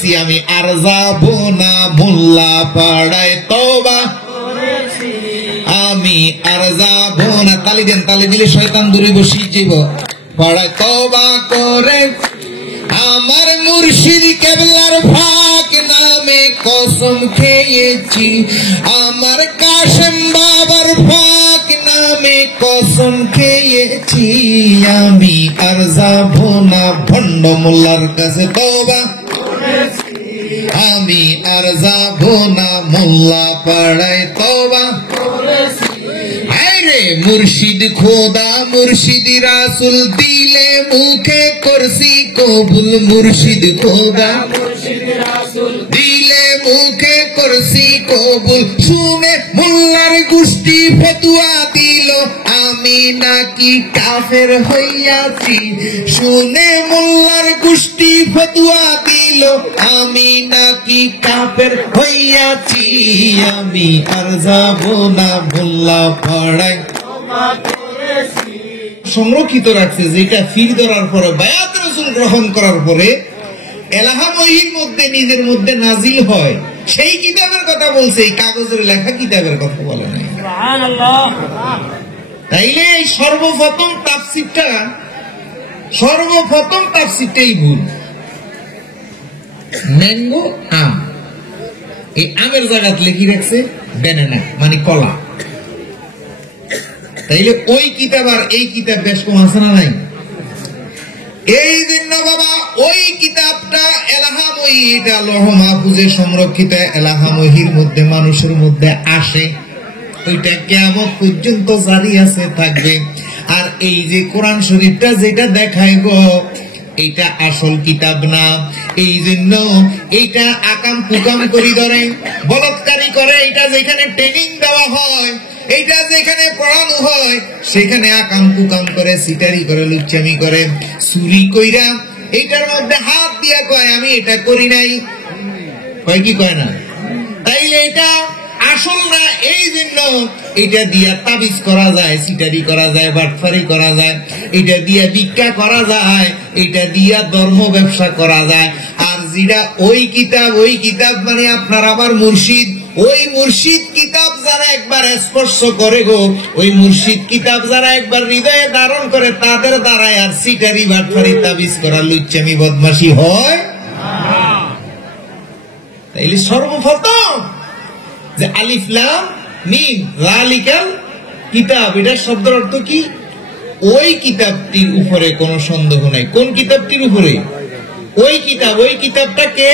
করেছি আমি, আর যাব না মোল্লা পাড়ায় তওবা করেছি আমি, আর যাব না। তালি দেন, তালি দিলে শয়তান দূরে বসিয়ে যাব। পাড়ায় তওবা করে আমার মুর্শিদ কেবলার ফাক নামে কসম খেয়েছি, আমার কাশেম বাবার ফাক নামে কসম খেয়েছি আমি, আর যাব না ভণ্ড মোল্লার কাছে তওবা করেছি আমি, আর যাব না মোল্লা পাড়ায় তওবা করেছি। মুর্শিদ খোদা মুর্শিদ রাসুল দিলে মুখে করছি কবুল, মুর্শিদ খোদা মুর্শিদ রাসুল দিলে মুখে করছি কবুল। শুনে মোল্লার গোষ্ঠী ফতুয়া দিল আমি নাকি কাফের হইয়াছি, শুনে মোল্লার গোষ্ঠী ফতুয়া দিল আমি নাকি কাফের হইয়াছি আমি, আর যাব না মোল্লা পাড়ায়। সংরক্ষিত রাখছে যেটা ফির ধরার পরে বায়াত রাসূল গ্রহণ করার পরে এলাহাময়ীর মধ্যে নিজের মধ্যে নাজিল হয়, সেই কিতাবের কথা বলছে, এই কাগজের লেখা কিতাবের কথা বলে নাই। তাইলে এই সর্বপ্রথম তাফসীরটাই ভুল। ম্যাঙ্গো আম, এই আমের জায়গাত লেখি রাখছে ব্যানানা মানে কলা। তাইলে ওই কিতাব আর এই কিতাব বেশ কম আছে না নাই? এই জন্য বাবা ওই কিতাবটা এলাহাময়ী, এটা লৌহ মাহফুজে সংরক্ষিত এলাহাময়ীর মধ্যে মানুষের মধ্যে আসে, ওইটা কিয়ামত পর্যন্ত জারি আছে থাকবে। আর এই যে কোরআন শরীফটা যেটা দেখায় গো, এটা আসল কিতাব না। এই জন্য এইটা আকাম কুকাম করি ধরে বলৎকারী করে, এটা যেখানে ট্রেনিং দেওয়া হয়, এইটা যেখানে পড়ানো হয়, সেখানে আকাম কুকাম করে, সিটারি করে, লুচ্চামি করে, চুরি কইরা এইটার মধ্যে হাত দিয়া কয় আমি এটা করি নাই, কয় কি কয় না? তাইলে এটা আসল না। এই জন্য এটা দিয়া তাবিজ করা যায়, সিটারি করা যায়, বাটফারি করা যায়, এটা দিয়া ভিক্ষা করা যায়, এটা দিয়া ধর্ম ব্যবসা করা যায়। আর যেটা ওই কিতাব মানে আপনার আমার মুর্শিদ, ওই মুর্শিদ কিতাব যারা একবার স্পর্শ করে গো, ওই মুর্শিদ কিতাব যারা একবার হৃদয়ে ধারণ করে, তাদের দ্বারাই আর সিটারি বাটফারি তাবিজ করা, লুচ্চামি বদমাশি হয়। তাইলে সর্বপ্রথম যে আলিফ লাম মিম যালিকাল কিতাব, এটার শব্দের অর্থ কি? ওই কিতাবটির উপরে কোনো সন্দেহ নাই। কোন কিতাবটির উপরে? ওই কিতাব। ওই কিতাবটা কে?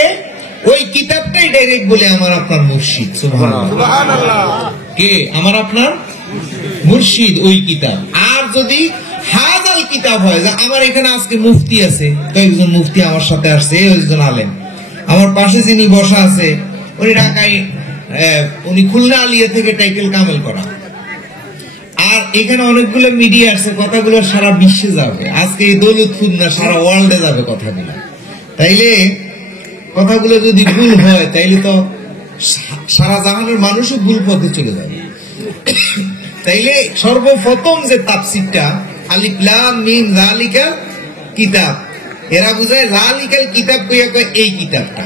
ওই কিতাবটাই ডাইরেক্ট বলে আমার আপনার মুর্শিদ। সুবহানাল্লাহ। কে? আমার আপনার মুর্শিদ, ওই কিতাব। আর যদি হাজাল কিতাব হয়, যে আমার এখানে আজকে মুফতি আছে, কয়েকজন মুফতি আমার সাথে আসছে, একজন আলেম আমার পাশে যিনি বসা আছে, উনি ঢাকায়, উনি খুলনা আলিয়া থেকে টাইটেল কামেল করা। আর এখানে অনেকগুলো মিডিয়া আছে, কথাগুলো সারা বিশ্বে যাবে, আজকে এই দৌলতপুর না সারা ওয়ার্ল্ডে যাবে কথাগুলো। তাইলে কথাগুলো যদি ভুল হয়, তাইলে তো সারা জাহানের মানুষও ভুল পথে চলে যাবে। তাইলে সর্বপ্রথম যে তাফসীরটা আলিফ লাম মিম যালিকাল কিতাব, এরা বুঝায় যালিকাল কিতাব কইয়া কয় এই কিতাবটা,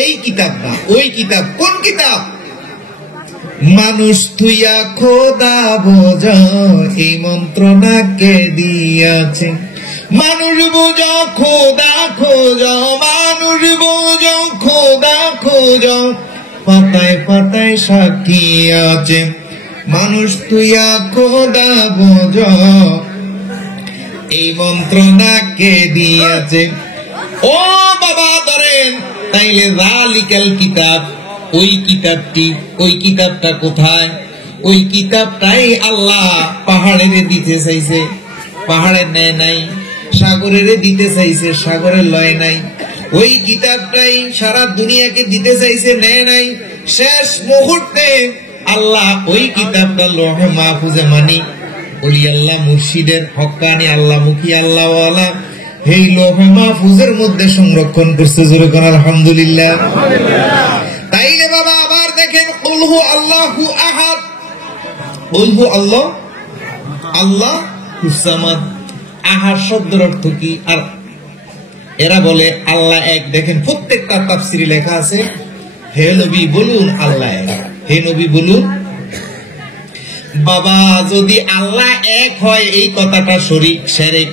এই কিতাব না, ওই কিতাব। কোন কিতাব? মানুষ তুইয়া খোদা বোঝ, এই মন্ত্রণাকে দিয়াছে। মানুষ বোঝ খোদা খোঁজ, মানুষ বোঝ খোদা খোঁজ, পাতায় পাতায় সাক্ষী আছে। মানুষ তুইয়া খোদা বোঝ, এই মন্ত্রণাকে দিয়াছে। ও বাবা ধরেন, তাইলে যালিকাল কিতাব, ওই কিতাবটি, ওই কিতাবটা কোথায়? ওই কিতাবটাই আল্লাহ পাহাড়ের দিতে চাইছে, পাহাড়ের নেয় নাই। সাগরের দিতে চাইছে, সাগরের লয় নাই। ওই কিতাবটাই সারা দুনিয়াকে দিতে চাইছে, নেয় নাই। শেষ মুহূর্তে আল্লাহ ওই কিতাবটা লৌহে মাহফুজে মানি ওলি আল্লাহ মুর্শিদের হক্কানি আল্লাহ মুখী আল্লাহওয়ালা এই লৌহে মাহফুজের মধ্যে সংরক্ষণ করছে। জোরে কোন আলহামদুলিল্লাহ। তাইলে বাবা আবার দেখেন, কুল হু আল্লাহু আহাদ, কুল হু আল্লাহ আল্লাহুস সামাদ। আহাদ শব্দের অর্থ কি? আর এরা বলে আল্লাহ এক। দেখেন প্রত্যেকটা তাফসিরে লেখা আছে হে নবী বলুন আল্লাহ এক, হে নবী বলুন। বাবা যদি আল্লাহ এক হয় এই কথাটা শিরক।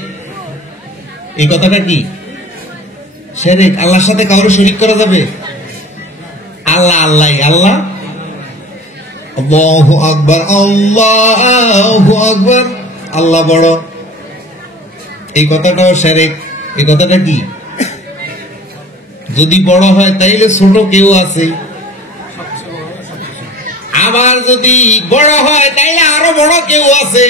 এই কথাটা কি? শিরক। আল্লাহর সাথে কাউকে শরীক করা যাবে? আল্লাহ আল্লাহ আল্লাহ। আল্লাহু আকবার, আল্লাহু আকবার, আল্লাহ বড়, এই কথাটাও শিরক। এই কথাটা কি? যদি বড় হয় তাইলে ছোট কেউ আছে, আবার যদি বড় হয় তাইলে আরো বড় কেউ আছে।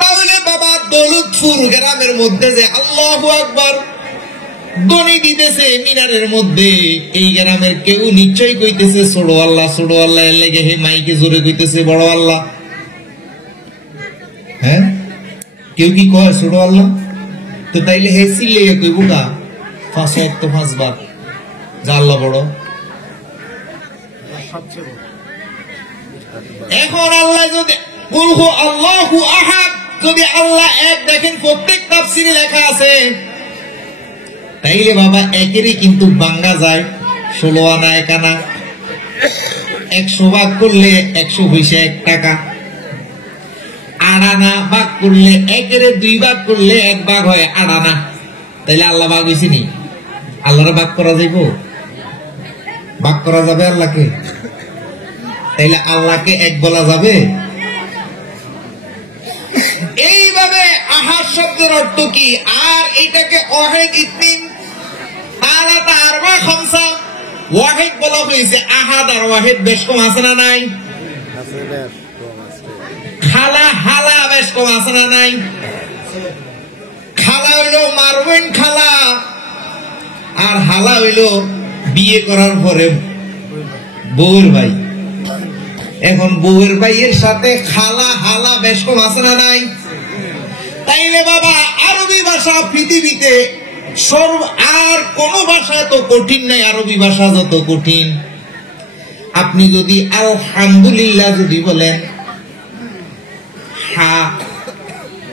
তাহলে বাবা দৌলতপুর গ্রামের মধ্যে যে আল্লাহু আকবার ধ্বনি দিতেছে মিনারের মধ্যে, এই গ্রামের কেউ নিশ্চয়ই কইতেছে ছোট আল্লাহ, ছোট আল্লাহ। এর লেগে হে মাইকে জোরে কইতেছে বড় আল্লাহ। হ্যাঁ, কেউ কি কয় ছোট আল্লাহ? তো তাইলে হে সিলে কইব কা 5 ওয়াক্ত 5 বার যা আল্লাহ বড়। এখন আল্লাহ যদি কুল আল্লাহু আহাদ, যদি আল্লাহ এক দেখেন প্রত্যেক তাফসিরে লেখা আছে, তাইলে বাবা একেরই কিন্তু ভাঙ্গা যায় 16 আনা 1 আনা। 100 ভাগ করলে 100 হইছে 1 টাকা। 8 আনা ভাগ করলে একের 2 ভাগ করলে 1 ভাগ হয় 8 আনা। তাইলে আল্লাহ ভাগ হইছে নি? আল্লাহরে ভাগ করা যাইব? ভাগ করা যাবে আল্লাহকে? তাইলে আল্লাহকে এক বলা যাবে? এইভাবে আহাদ শব্দের অর্থ কি? আর এটাকে ওয়াহিদ ইতনিন তালাতা আরবা খামসা ওয়াহিদ বলা হয়েছে। আহাদ আর ওয়াহিদ বেশ কম আছে না নাই? খালা হালা বেশ কম আছে না নাই? খালা হইলো মারবেন খালা, আর হালা হইলো বিয়ে করার পরে বউর ভাই। এখন বউয়ের ভাইয়ের সাথে খালা হালা বেশ কম আছে না নাই? তাইলে বাবা আরবি ভাষা পৃথিবীতে আর কোন ভাষা তো কঠিন নাই, আরবি ভাষা যত কঠিন। আপনি যদি আলহামদুলিল্লাহ যদি বলেন, হা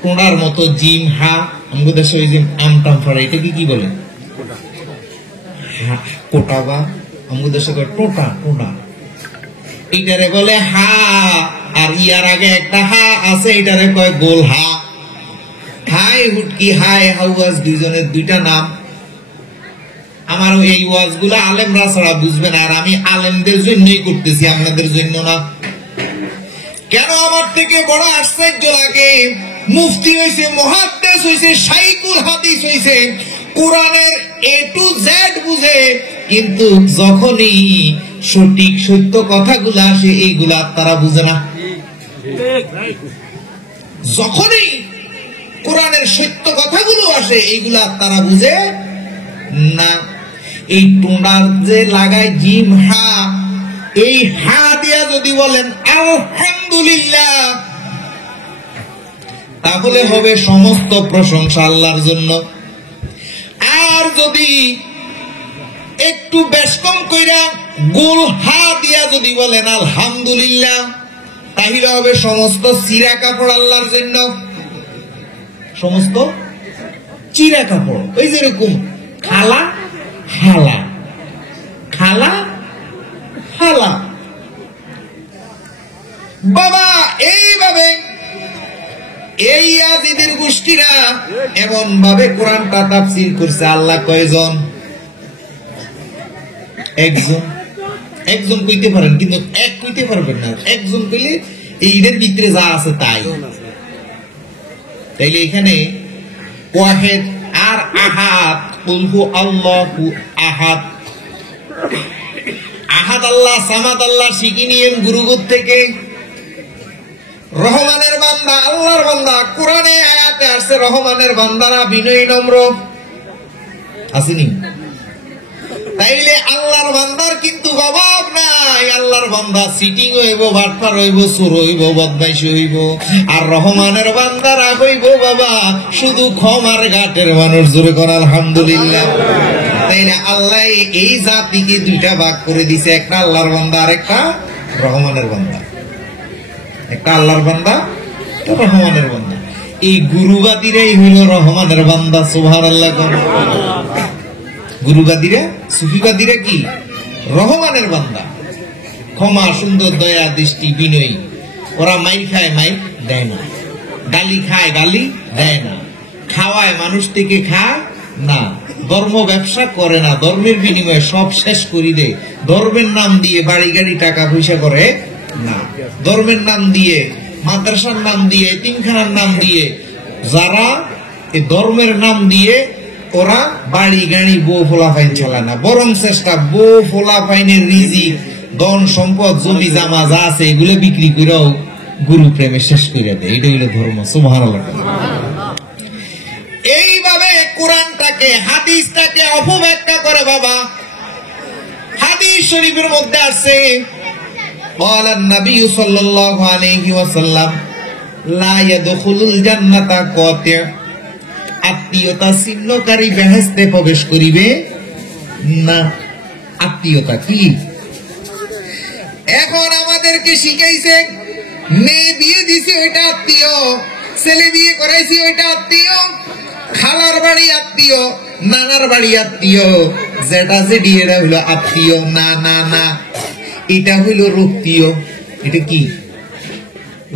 কোনার মতো জিম হা, আমাদের দেশে ওই যে আমটাম ফড়া, এটাকে কি বলে? কোটা, বা আমাদের দেশে টোটা টোটা, এটারে বলে হা। আর ইয়ার আগে একটা হা আছে, এটারে কয় গোল হা। হাই হুটকি হাই হাউয়াজ দুইজনের দুইটা নাম। আমার এই ওয়াজ গুলা আলেমরা ছাড়া বুঝবে না, আর আমি আলেমদের জন্যই করতেছি, আপনাদের জন্য না। কেন আমার থেকে বড় আশ্চর্য লাগে, মুফতি হইছে, মুহাদ্দিস হইছে, শাইখুল হাদিস হইছে, কোরআনের A to Z বুঝে, কিন্তু যখনই সঠিক সত্য কথাগুলো আসে এইগুলা তারা বুঝে না। যখনই কোরআনের সত্য কথাগুলো আসে এইগুলা তারা বুঝে না। এই টোনার যে লাগায় জিম হা, এই হা দিয়া যদি বলেন আলহামদুলিল্লাহ, তাহলে হবে সমস্ত প্রশংসা আল্লাহর জন্য। আর যদি একটু বেশ কম কইরা গোল হা দিয়া যদি বলেন আলহামদুলিল্লাহ, তাহলে হবে সমস্ত চিরা কাপড় আল্লাহর জন্য। সমস্ত চিরা কাপড়, ওই যেরকম খালা হালা, খালা হালা। বাবা এইভাবে এই ইয়াজিদের গোষ্ঠীরা এমন ভাবে কোরআনটা তাফসীর করছে। আল্লাহ কয়জন? একজন। একজন কইতে পারেন, কিন্তু এক কইতে পারবেন না। একজন কইলে এইটার ভিতরে যা আছে তাই। তাইলে এখানে ওয়াহিদ আর আহাদ, কুলহু আল্লাহু আহাদ। আহাদ আল্লাহ, সামাদ আল্লাহ শিখি নিয়েন গুরুগুর থেকে। রহমানের বান্দা, আল্লাহর বান্দা। কোরআনে আয়াতে আসছে রহমানের বান্দারা বিনয়ী নম্র, আসেনি? তাইলে আল্লাহর বান্দার কিন্তু অভাব নাই। আল্লাহর বান্দা সিটিং হইব, বাটপার হইব, চোর হইব, বদমাইশি হইব। আর রহমানের বান্দারা হইব বাবা শুধু ক্ষমার ঘাটের মানুষ। জোরে কর আলহামদুলিল্লাহ। তাইলে আল্লাহ এই জাতিকে দুইটা ভাগ করে দিছে, একটা আল্লাহর বান্দা আর একটা রহমানের বান্দা। একটা আল্লাহর বান্দা, রহমানের বান্দা। এই গুরুবাদীরাই হইল রহমানের বান্দা। সুবহানাল্লাহ। গুরুবাদীরা, সুফিবাদীরা কি? রহমানের বান্দা, ক্ষমা, সুন্দর, দয়া, দৃষ্টি, বিনয়ী। ওরা মাইর খায়, মাইর দেয় না। গালি খায়, গালি দেয় না। খাওয়ায়, মানুষ থেকে খায় না। ধর্ম ব্যবসা করে না, ধর্মের বিনিময়ে সব শেষ করে দেয়। ধর্মের নাম দিয়ে বাড়ি গাড়ি টাকা পয়সা করে না। ধর্মের নাম দিয়ে, মাদ্রাসার নাম দিয়ে, এতিমখানার নাম দিয়ে, যারা এই ধর্মের নাম দিয়ে ওরা বাড়ি গাড়ি বউ ফোলাফাইন চালায় না, বরং চেষ্টা বউ ফোলাফাইনের রিজিক, ধন সম্পদ, জমি জামা যা আছে এগুলো বিক্রি করেও গুরু প্রেমে শেষ করে দেয়। এটা হইল ধর্ম। সুবহানাল্লাহ। এইভাবে কোরআনটাকে, হাদিসটাকে অপব্যাখ্যা করে বাবা। হাদিস শরীফের মধ্যে আছে, قال النبي صلى الله عليه وسلم لا يدخل الجنة قاطع। আত্মীয়তা ছিন্নকারী বেহেশতে প্রবেশ করিবে না। আত্মীয়তা কি? এখন আমাদেরকে শিখাইছে, মেয়ে বিয়ে দিছি ওইটা আত্মীয়, ছেলে বিয়ে করাইছি ওইটা আত্মীয়, খালার বাড়ি আত্মীয়, নানার বাড়ি আত্মীয়, যেটা যেটি এরা হইল আত্মীয়। না না না, এটা হইল রক্তীয়। এটা কি?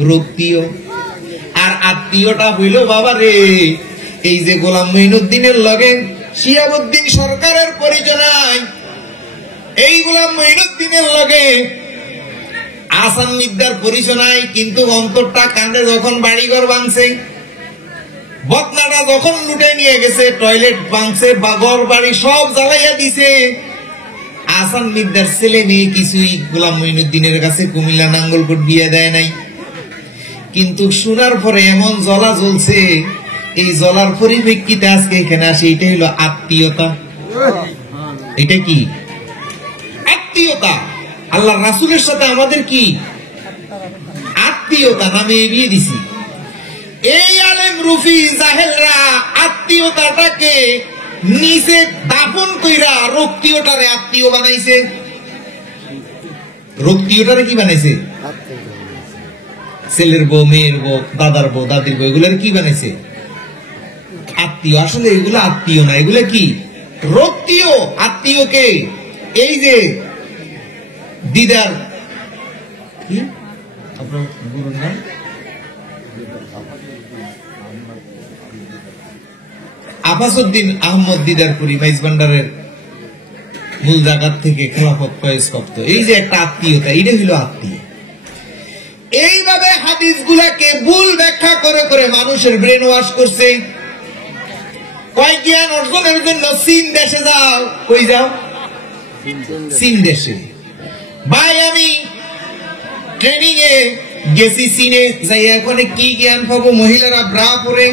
রক্তীয়। আর আত্মীয়টা হইল বাবা রে, এই যে গোলাম মঈনুদ্দিনের লগে শিহাবুদ্দিন সরকারের পরিচয় নাই, এই গোলাম মঈনুদ্দিনের লগে আসান মিদ্দার পরিচয় নাই, কিন্তু অন্তরটা কান্দে যখন বাড়িঘর ভাঙছে, বদনাটা যখন লুটে নিয়ে গেছে, টয়লেট ভাঙছে, বা ঘর বাড়ি সব জ্বালাইয়া দিছে। আসান মিদ্দার ছেলে মেয়ে কিছুই গোলাম মঈনুদ্দিনের কাছে কুমিল্লা নাঙ্গলকোট বিয়ে দেয় নাই, কিন্তু শোনার পরে এমন জ্বলা জ্বলছে, এই জ্বলার পরিপ্রেক্ষিতে আজকে এখানে আসে। এটা হলো আত্মীয়তা। এটা কি? আত্মীয়তা। আল্লাহ রাসূলের সাথে আমাদের কি আত্মীয়তা, নামে বিয়ে দিছি। এই আলেম রুফি জাহেলরা আত্মীয়তাটাকে নিচে দাফন কইরা রক্তীয়টারে আত্মীয় বানাইছে। রক্তীয়টারে কি বানাইছে? ছেলের বউ, মেয়ের বউ, দাদার বউ, দাদির বউ, এগুলার কি বানাইছে? আত্মীয়। আসলে এগুলো আত্মীয় না, এগুলো কি? রক্তীয়। আত্মীয়কে এই যে দিদার, কি আপনার গুরুর নাম? আফাসউদ্দিন আহমদ দিদারপুরি, মাইজ ভান্ডারের মূল জায়গা থেকে খেলাফত ফয়েজ প্রাপ্ত। এই যে একটা আত্মীয়তা, এটা হইল আত্মীয়। এইভাবে হাদিস গুলাকে ভুল ব্যাখ্যা করে করে মানুষের ব্রেন ওয়াশ করছে। কয় জ্ঞান অর্জনের জন্য চীন দেশে যাও। কই যাও? চীন দেশে। ভাই আমি ট্রেনিং এ গেছি চীনে, যাই ওখানে কি জ্ঞান পাবো? মহিলারা ব্রা পরে,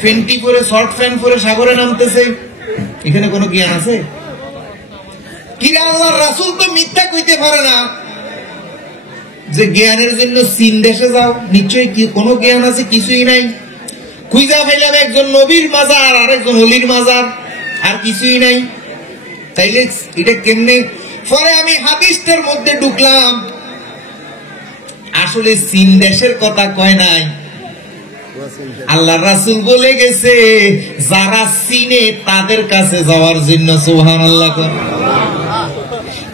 ফেন্টি পরে, শর্ট প্যান্ট পরে সাগরে নামতেছে। এখানে কোনো জ্ঞান আছে? কিরা আল্লাহর রাসূল তো মিথ্যা কইতে পারে না যে জ্ঞানের জন্য চীন দেশে যাও। নিশ্চয়ই কি কোনো জ্ঞান আছে? কিছুই নাই। খুঁজা পাইলাম একজন নবীর মাজার আর একজন অলির মাজার, আর কিছুই নাই। তাইলে এটা কেমনে? পরে আমি হাদিসটার মধ্যে ঢুকলাম, আসলে চীন দেশের কথা কয় নাই, আল্লাহ রাসূল বলে গেছে যারা চীনে তাদের কাছে যাওয়ার জন্য। সুবহানাল্লাহ।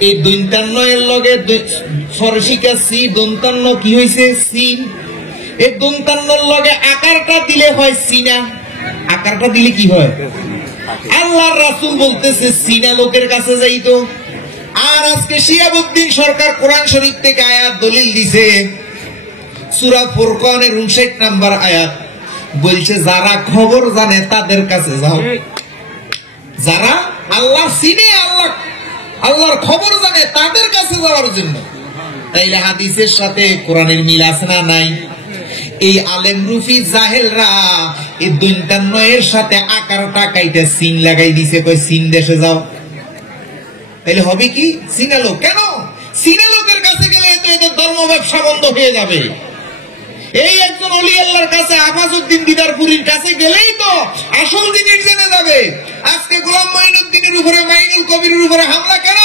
এই ৫৫ এর লগে সরসিকা সি দন্তান্ন কি হয়েছে? চীন। এই দন্তান্নর লগে আকারটা দিলে হয় চীনা। আকারটা দিলে কি হয়? আল্লাহ রাসূল বলতেছে চীনা লোকের কাছে যাইতো। আর আজকে শিহাবুদ্দিন সরকার কোরআন শরীফ থেকে আয়াত দলিল দিছে, সূরা ফুরকানের ৫৯ নম্বর আয়াত বলছে যারা খবর জানে তাদের কাছে যাও। যারা আল্লাহ চিনে, আল্লাহর খবর জানে তাদের কাছে যাওয়ার জন্য। তাইলে হাদিসের সাথে কোরআনের মিল আছে না নাই? এই আলেম রুফি জাহেলরা এই ৫৫ এর সাথে আকারটা কাইটা চীন লাগাই দিছে, কই চীন দেশে যাও। তাইলে হবে কি? চীনা লোক। কেন? চীনা লোকের কাছে গেলে তো এদের ধর্ম ব্যবসা বন্ধ হয়ে যাবে। এই একজন ওলি আল্লাহর কাছে, আফাসউদ্দিন দিদারপুরীর কাছে গেলেই তো আসল জিনিস জেনে যাবে। আজকে গোলাম মঈনুদ্দিনের উপরে, মাইনুল কবিরের উপরে হামলা কেন?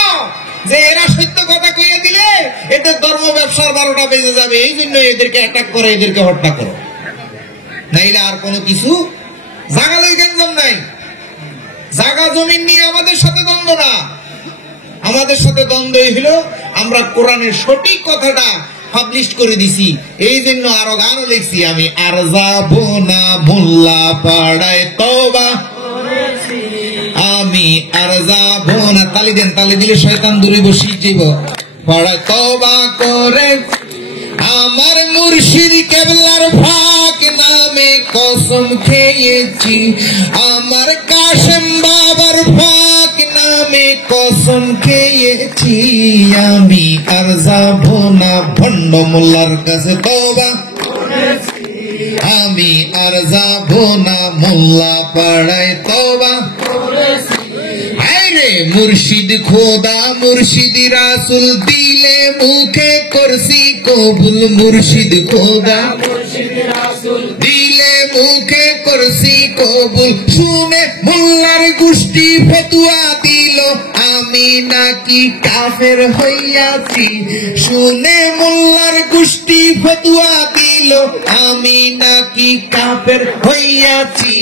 যে এরা সত্য কথা কইয়া দিলে এদের ধর্ম ব্যবসার ১২টা বেজে যাবে, এই জন্য এদেরকে অ্যাটাক করে, এদেরকে হত্যা করো। নাইলে আর কোনো কিছু জাগালেই গঞ্জাম নাই। জাগা জমিন নিয়ে আমাদের সাথে দ্বন্দ্ব না, আমাদের সাথে দ্বন্দ্বই হলো আমরা কোরআনের সঠিক কথাটা পাবলিশ করে দিছি, এই জন্য আরো গানও লিখছি আমি। আর যাবো না মোল্লা পাড়ায় তওবা, আমি আর যাবো না, তালি দেন, তালি দিলে শয়তান দূরে বসিয়ে যাব, পাড়ায় তওবা করে আমার মুর্শিদ কেবলার ফাক নামে কসম খেয়েছি, আমার কাশেম বাবার ফাক নামে কসম খেয়েছি, আমি আর যাবো না ভণ্ড মোল্লার কাছে তওবা, আমি আর যাবো না মোল্লা পাড়ায় তওবা। মুর্শিদ খোদা মুর্শিদ রাসুল দিলে মুখে করছি কবুল, মুর্শিদ খোদা দিলে মুখে করছি কবুল, শুনে মোল্লার গোষ্ঠী ফতুয়া দিল আমি নাকি কাফের হইয়াছি, শুনে মোল্লার গোষ্ঠী ফতুয়া দিল আমি নাকি কাফের হইয়াছি,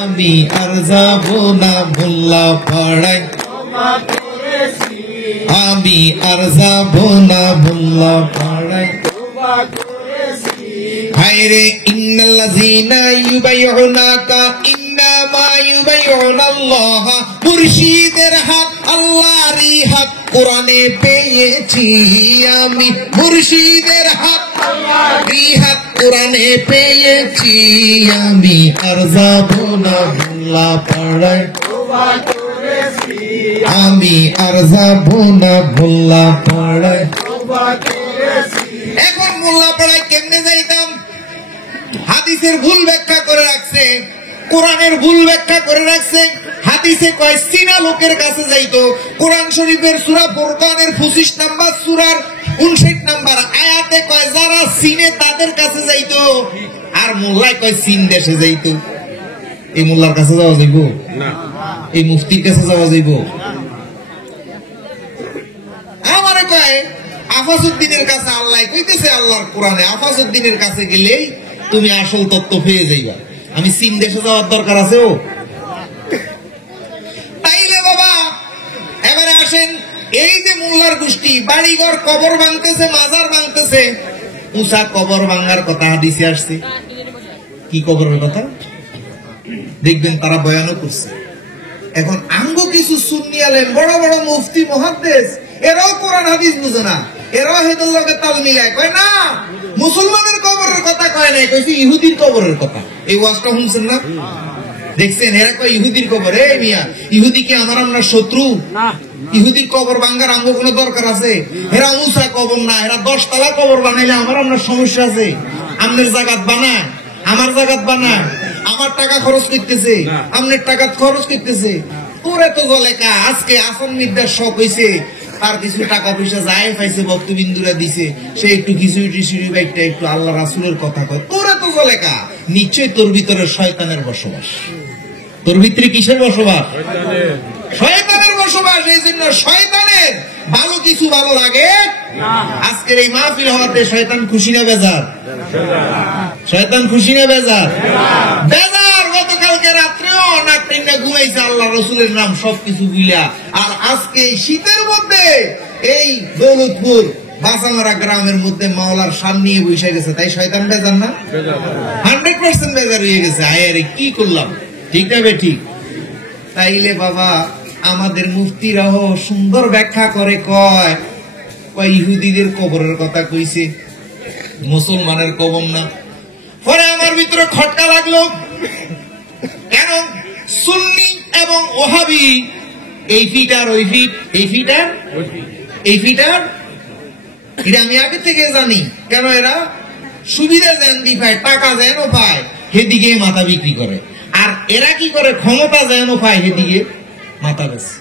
আমি আর যাবো না মোল্লা পাড়ায়, আমি আর যাবো না মোল্লা পাড়ায়। হায়রে ইন্নাল্লাযীনা ইউবাইউনাকা ইন্নামা ইউবাইউনাল্লাহ, মুর্শিদের হাত আল্লাহরই হাত কোরআনে পেয়েছি আমি, মুর্শিদের হাত আল্লাহরই হাত কোরআনে পেয়েছি, আমি আর যাবো না মোল্লা পাড়ায়, আমি আর যাবো না মোল্লা পাড়ায়। এখন মোল্লা পাড়ায় কেমনে যাইতাম? হাদিসের ভুল ব্যাখ্যা করে রাখছে, কোরআনের ভুল ব্যাখ্যা করে রাখছে। হাদিসে কয় চীনা লোকের কাছে যাইতো, কোরআন শরীফের সূরা ফুরকানের 25 নম্বর সূরার 59 নম্বর আয়াতে কয় যারা চীনে তাদের কাছে যাইতো, আর মোল্লায় কয় চীন দেশে যাইতো। এই মোল্লার কাছে যাওয়া যাইব না, এই মুফতির কাছে যাওয়া যাইব? আমারে কয় আফাজউদ্দিনের কাছে আল্লাহ কইতেছে আল্লাহর কোরআনে, আফাজউদ্দিনের কাছে গেলেই তুমি আসল তত্ত্ব পেয়ে যাইবা। আমি চীন দেশে যাওয়ার দরকার আছে? ও তাইলে বাবা এবারে আসেন, এই যে মোল্লার গোষ্ঠী বাড়িঘর কবর ভাঙতেছে, মাজার ভাঙতেছে, উঁচা কবর ভাঙার কথা হাদিসে আসছে। কি কবরের কথা? দেখবেন তারা বয়ানও করছে। এখন আঙ্গ কিছু সুন্নি আলেম, বড় বড় মুফতি মুহাদ্দিস, এরাও কোরআন হাদিস বুঝে না, এরাও হেদের লগে তাল মিলায় কয় না মুসলমানের কবরের কথা কয় নাই, কইছে ইহুদির কবরের কথা। এই ওয়াজটা শুনছেন না? দেখছেন? এরা কয় ইহুদির কবর। এই মিয়া, ইহুদি কি আমার আপনার শত্রু? ইহুদির কবর ভাঙ্গার আঙ্গ কোনো দরকার আছে? এরা উঁচা কবর না, এরা 10 তলা কবর বানাইলে আমার আপনার সমস্যা আছে? আমনের জাগাত বানায়, আমার জাগাত বানায়, আমার টাকা খরচ করতেছে, আমনের টাকা খরচ করতেছে, তোরে তো জলেকা। আজকে আসন মিদ্যার শখ হয়েছে, তার কিছু টাকা পয়সা যায় পাইছে, ভক্তবিন্দুরা দিছে, সে একটু খিচুড়ি টিচুড়ি বাইকটা একটু আল্লাহ রাসূলের কথা কয়, তোরে তো জলেকা। নিশ্চয় তোর ভিতরে শয়তানের বসবাস। তোর ভিতরে কিসের বসবাস? শয়তানের বসবাস। এই জন্য শয়তানের ভালো কিছু ভালো লাগে। আজকের এই মাহফিল হওয়াতে শয়তান খুশি না বেজার? শয়তান খুশি না বেজার? বেজার। গতকালকে রাত্রেও নাক টেনে ঘুমাইছে আল্লাহ রসুলের নাম সবকিছু বুইলা। আর আজকে শীতের মধ্যে এই দৌলতপুর বাসামারা গ্রামের মধ্যে মাওলার সামনে নিয়ে বসে গেছে, তাই শয়তান বেজার না? 100% বেজার হয়ে গেছে। আরে কি করলাম? ঠিক না? ঠিক। তাইলে বাবা আমাদের মুফতিরাও সুন্দর ব্যাখ্যা করে, কয় ইহুদিদের কবরের কথা কইছে, মুসলমানের কবর না। পরে আমার ভিতরে খটকা লাগলো, কেন সুন্নি এবং ওহাবি এই ফিট আর ওই ফিট, এই ফিট আর এই ফিট আর, এটা আমি আগে থেকে জানি। কেন এরা সুবিধা যেন দি পায়, টাকা যেন পায়, সেদিকে মাথা বিক্রি করে। আর এরা কি করে? ক্ষমতা যেন পায়, সেদিকে মাথা বেছে।